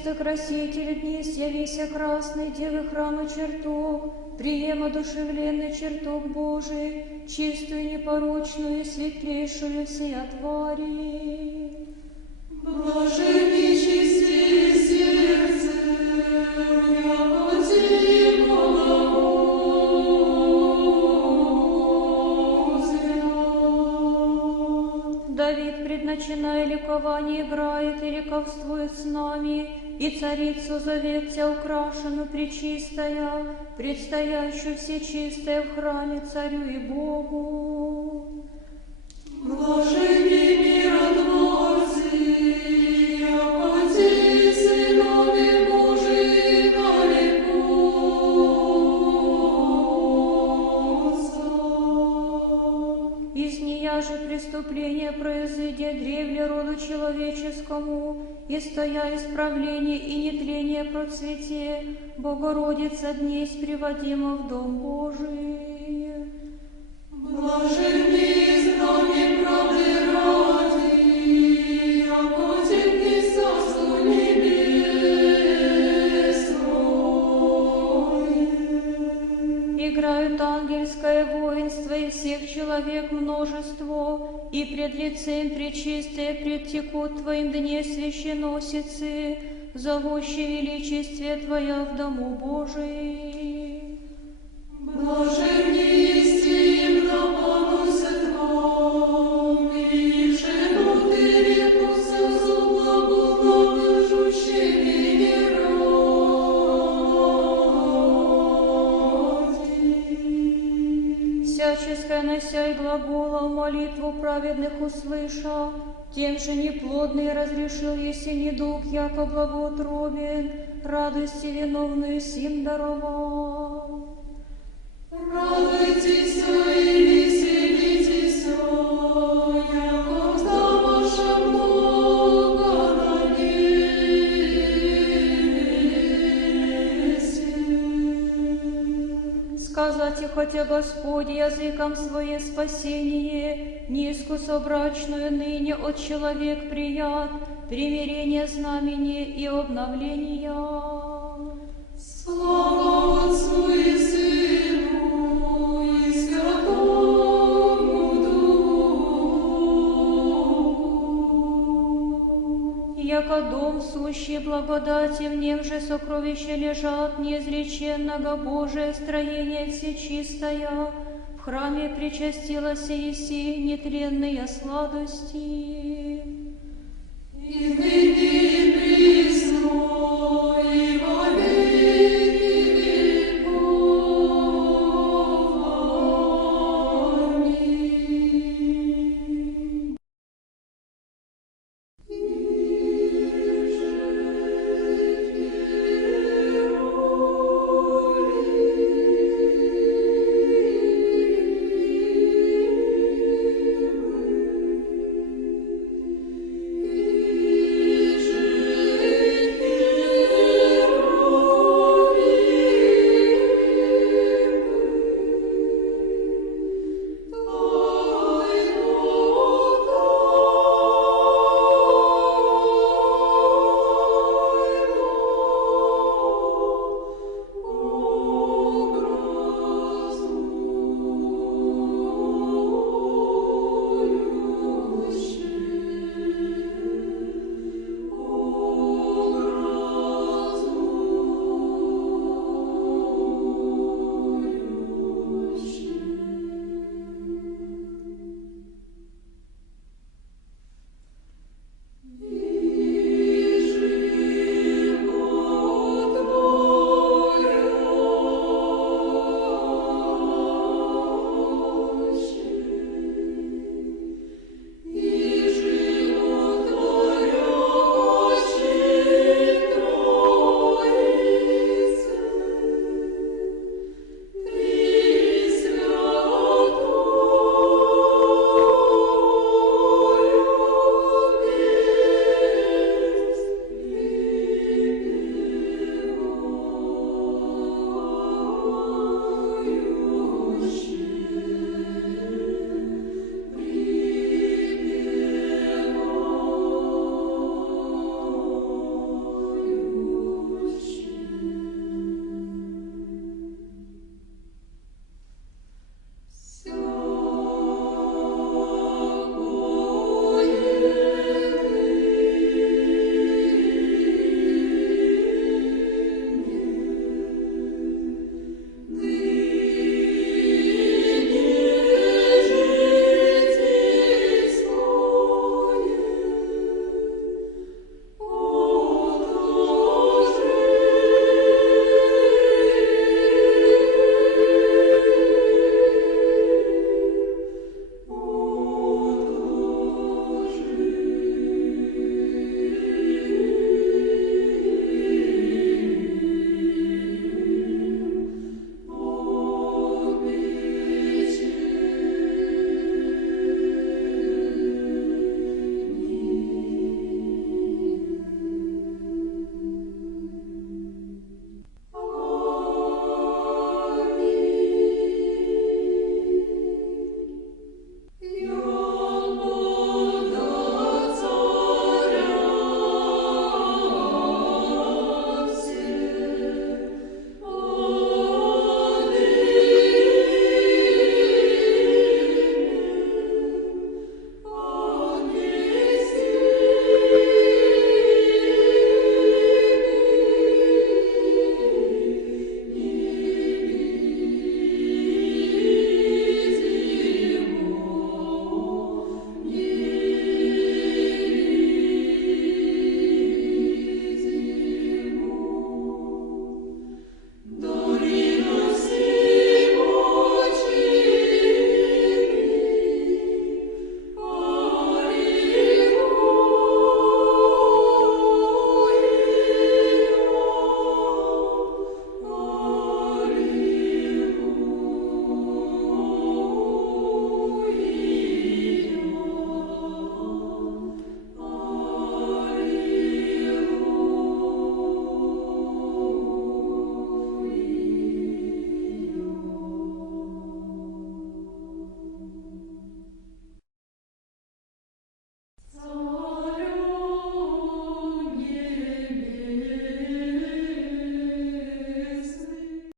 Пречисто краситель днес, явися красный, девы храма чертог, прием одушевленный чертог Божий, чистую, непорочную, светлейшую всея твари. Блаженни чистые сердцем, яко те благоволят. Давид, предначиная ликование, играет и ликовствует с нами, и царицу зовет Тя украшену пречистая, предстоящую всечистая в храме Царю и Богу. Блаженни миротворцы, яко те сынови Божии нарекутся. Из нея же преступление произойдя древле роду человеческому, и стоя исправление и нетление процвете, Богородица днесь приводима в Дом Божий. Блаженни избрани правды ради, яко темни царство небесное. Играют ангельское воинство и всех человек множество, и пред лицем пречистое предтекут Твоим дне священносицы, зовущие величестве Твоя в Дому Божий. Блаженни исти да поносят вам, и живут и рекутся за благословляющими ради. Всяческое нося и глагола молитву праведных услыша, тем же неплодный разрешил, если недуг, яко благоутробен, радости виновную сим даровал. Радуйтесь и веселитесь, яко вста ваша много на небесе. Сказать и хотя Господь языком свое спасение, низкую брачную ныне от человек прият, примирение знамение и обновления. Слава Отцу и Сыну и Святому Духу. Яко дом сущий благодати, в нем же сокровища лежат неизреченного Божие строение всечистая, в храме причастилась еси нетленные сладости.